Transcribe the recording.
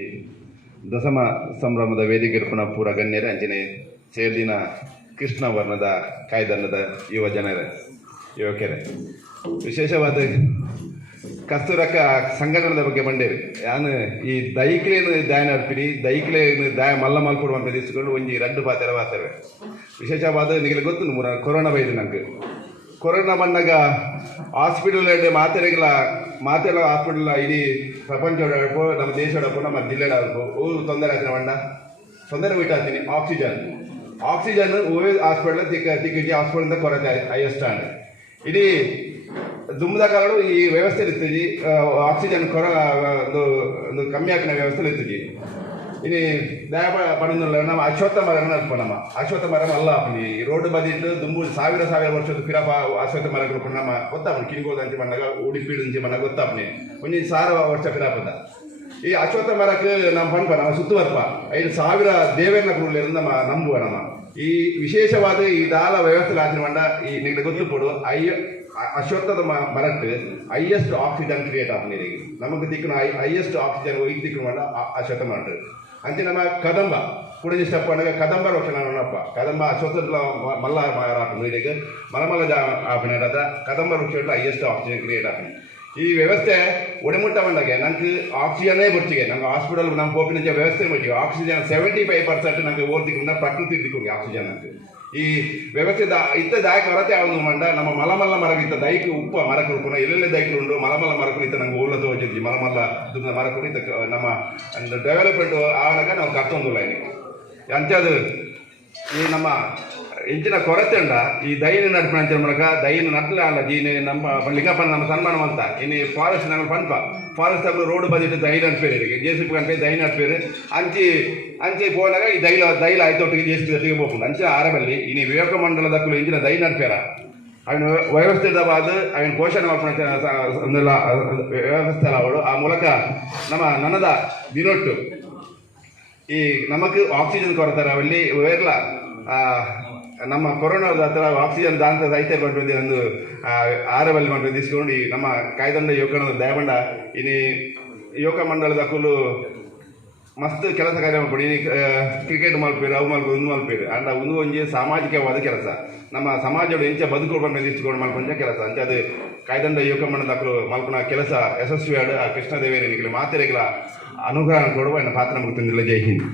ಈ ದಶಮ ಸಂಭ್ರಮದ ವೇದಿಕೆ ಪೂರ ಗಣ್ಯರೇ ಅಂಚನೆ ಸೇರ್ದಿನ ಕೃಷ್ಣ ವರ್ಣದ ಕಾಯ್ದನ್ನದ ಯುವಕರೇ ವಿಶೇಷವಾದ ಕಸ್ತೂರಕ್ಕ ಸಂಘಟನೆದ ಬಗ್ಗೆ ಬಂಡೇರಿ ನಾನು ಈ ದೈಕ್ಲೇನು ದಾಯ ನಡ್ಪಿನಿ ದೈಕ್ಲೇನು ದಾಯ ಮಲ್ಲ ಮಲ್ಪಡು ಅಂತ ತಿಳಿಸ್ಕೊಂಡು ಒಂಜಿ ರಡ್ಡು ಪಾತೆರ ವಾತವೆ ವಿಶೇಷವಾದ ನಿಮಗೆ ಗೊತ್ತು ಕೊರೋನಾ ಬೈದು ನಂಗೆ ಕೊರೋನಾ ಬಂದಾಗ ಹಾಸ್ಪಿಟಲ್ ಮಾತೆರೆಗಳ ಹಾಸ್ಪಿಟಲ್ ಇಡೀ ಪ್ರಪಂಚ ನಮ್ಮ ದೇಶ ನಮ್ಮ ಜಿಲ್ಲೆ ತೊಂದರೆ ಆಯ್ತು ಬಂಡ ತೊಂದರೆ ಬಿಟ್ಟಾಗ್ತೀನಿ ಆಕ್ಸಿಜನ್ ಹಾಸ್ಪಿಟಲ್ ತಿಕ್ಕಿ ಹಾಸ್ಪಿಟಲ್ ಕೊರತೆ ಹೈಯೆಸ್ಟ್ ಆಂಡ್ ಇಡೀ ದುಮ್ಮದ ಕಾರಣ ಈ ವ್ಯವಸ್ಥೆ ಇರ್ತೀವಿ ಆಕ್ಸಿಜನ್ ಒಂದು ಕಮ್ಮಿ ಹಾಕಿನ ವ್ಯವಸ್ಥೆ ಇರ್ತೀವಿ ಇನಿ ದಯ ಪಡೆದಿಲ್ಲ ನಮ್ಮ ಅಶ್ವತ್ಥ ಮರ ನಮ್ಮ ಅಶ್ವತ್ಥ ಮರ ಅಲ್ಲ ಈ ರೋಡ್ ಬದಿಟ್ಟು ದುಂಬು ಸಾವಿರ ವರ್ಷದ ಪಿರಪ ಅಶ್ವತ್ಥ ಮರಗಳು ನಮ್ಮ ಗೊತ್ತಾಪಣಿ ಕಿಣಿಗೋದಂಚೆ ಬಂದಾಗ ಉಡುಪಿಡುಂಚೆ ಬಂದಾಗ ಗೊತ್ತಾಪಣಿ ಒಂಜಿ 1000 ವರ್ಷ ಪಿರಪದ ಈ ಅಶ್ವತ್ಥ ಮರಕ್ಕೆ ನಮ್ಮ ಪಂಪ ನಮ್ಮ ಸುತ್ತುವರ್ಪ 5,000 ದೇವೇರ್ನ ಕುರುಳಿருந்து ನಮ್ಮ ನಂಬುವ ನಮ್ಮ ಈ ವಿಶೇಷವಾದ ಈ ದಾಲ ವ್ಯವಸ್ಥೆ ಆಚರಣೆ ಮಾಡ ಈ ನಿಮಗೆ ಗೊತ್ತು ಕೊಡು ಅಶ್ವತ್ಥದ ಮರಕ್ಕೆ ಹೈಯೆಸ್ಟ್ ಆಕ್ಸಿಜನ್ ಕ್ರಿಯೇಟ್ ಆಗ್ತದೆ ನಮಗೆ ದಿಕ್ಕು ಹೈಯೆಸ್ಟ್ ಆಕ್ಸಿಜನ್ ಒಯ್ದು ದಿಕ್ಕು ಮಾಡ ಅಶ್ವತ್ಥ ಮರ ಅಂಚೆ ನಮ್ಮ ಕದಂಬ ಕೂಡ ಸ್ಟೆಪ್ ಅಂದಾಗ ಕದಂಬ ರೋಷಣ ನೋಡಪ್ಪ ಕದಂಬ ಅಶ್ವತ್ಥ ಮಲ್ಲ ಆಪಣೆ ಇದಕ್ಕೆ ಮಲಮಲ ಆಪಣೆ ಕದಂಬ ವೃಕ್ಷ ಹೈಯೆಸ್ಟ್ ಆಕ್ಸಿಜನ್ ಕ್ರಿಯೇಟ್ ಆಗ್ತದೆ ಈ ವ್ಯವಸ್ಥೆ ಒಡೆಮುಟ್ಟ ಬಂದಾಗ ನಂಗೆ ಆಕ್ಸಿಜನೇ ಬರ್ತಿಗೆ ನಂಗೆ ಹಾಸ್ಪಿಟಲ್ ನಮ್ಮ ಪೋಪಿನ ವ್ಯವಸ್ಥೆ ಮಾಡ್ತೀವಿ ಆಕ್ಸಿಜನ್ 75% ನಂಗೆ ಓದಿಕೊಂಡು ಪ್ರಕೃತಿ ಇದ್ದಿಕೊಂಡು ಆಕ್ಸಿಜನ್ ನಂಗೆ ಈ ವ್ಯವಸ್ಥೆ ಇತ್ತ ದಾಯಕ ಹೊರತೆ ಯಾವುದು ಮಂಡ ನಮ್ಮ ಮಲಮಲ್ಲ ಮರಗಿತ್ತ ದೈಕ ಉಪ್ಪ ಮರಕುರುಪುನ ಎಲ್ಲೆಲ್ಲೇ ದೈಕಲು ಉಂಡು ಮಲಮಲ್ಲ ಮರಕುಲು ಇತ್ತ ನಂಗೆ ಓಲ್ಲ ತೋಚಿದ್ವಿ ಮಲಮಲ್ಲ ಮರಕುಲು ಇತ್ತ ನಮ್ಮ ಡೆವಲಪ್ಮೆಂಟ್ ಆನಾಗ ನಾವು ಕರ್ತೊಂದಿಲ್ಲ ಅಂಚದು ಈ ನಮ್ಮ ಇಂಚಿನ ಕೊರತೆ ಉಂಡ ಈ ದೈನ ನಡ್ಪಣ ಅಂತ ಮೂಲಕ ದೈನ ನಟ್ಲ ಅಲ್ಲ ದೀನಿ ನಮ್ಮ ಲಿಂಗಪ್ಪನ ನಮ್ಮ ಸನ್ಮಾನ ಅಂತ ಇನ್ನು ಫಾರೆಸ್ಟ್ ನಮ್ಮ ಪಂಪ ಫಾರೆಸ್ಟ್ ಅವರು ರೋಡ್ ಬಂದಿಟ್ಟು ದೈ ನಡ್ಪೇರು ಜೆ.ಸಿ.ಪಿ ಕಂಪೆ ದೈ ನಡ್ಪೇರು ಅಂಚೆ ಹೋದಾಗ ಈ ದೈಲ ಆಯ್ತೊಟ್ಟಿಗೆ ಜೆ.ಸಿ.ಪಿ ಜೊತೆಗೆ ಹೋಗ್ಬೋದು ಅಂಚೆ ಆರಬಲ್ಲಿ ಇನ್ನು ವಿವೇಕ ಮಂಡಲದಕ್ಕೂ ಇಂಚಿನ ದೈ ನಡ್ಪೇರ ಅವನು ವ್ಯವಸ್ಥಿತವಾದ ಅವನ ಪೋಷಣೆ ಮಾಡ್ಕೊಂಡು ಒಂದೆಲ್ಲ ವ್ಯವಸ್ಥೆ ಅವಳು ಆ ಮೂಲಕ ನನ್ನದ ದಿನೊಟ್ಟು ಈ ನಮಗೆ ಆಕ್ಸಿಜನ್ ಕೊರತಾರೆ ಅವಲ್ಲಿ ವೇರ್ಲ ನಮ್ಮ ಕೊರೋನಾದ ಹತ್ರ ಆಕ್ಸಿಜನ್ ದಾಂತ ಸಾಹಿತ್ಯ ಬಂದು ಒಂದು ಆರಬಲ್ಲಿ ಬಂದು తీసుకొని ನಮ್ಮ ಕಾಯ್ದಂಡ ಯುವಕನ ದಯಬಂಡ ಇನ್ನು ಯುವಕ ಮಂಡಳದ ಕುಲು ಮಸ್ತ್ ಕೆಲಸ ಕಾರ್ಯ ಮಾಡ್ಬಿಡಿ ಕ್ರಿಕೆಟ್ ಮಲ್ಪೇರು ಅವು ಮಲ್ಪೇರು ಒಂದು ಮಲ್ಪೇರು ಅಂಡ ಒಂದು ಒಂಜಿ ಸಾಮಾಜಿಕವಾದ ಕೆಲಸ ನಮ್ಮ ಸಮಾಜದ ಎಂಚ ಬದುಕೊಂಡು ನಿಲ್ಸ್ಕೊಂಡು ಮಲ್ಕೊಂಡ ಕೆಲಸ ಅಂಚೆ ಅದು ಕಾಯ್ದಂಡ ಯುವಕ ಮಂಡಲಕ್ಕೂ ಮಲ್ಪನ ಕೆಲಸ ಯಶಸ್ವಿ ಆಡು ಆ ಕೃಷ್ಣದೇವೇರಿ ಮಾತೆರೆಗಳ ಅನುಗ್ರಹ ಕೊಡುವ ಪಾತ್ರ ನಮಗೆ ತಂದಿಲ್ಲ. ಜೈ ಹಿಂದ್.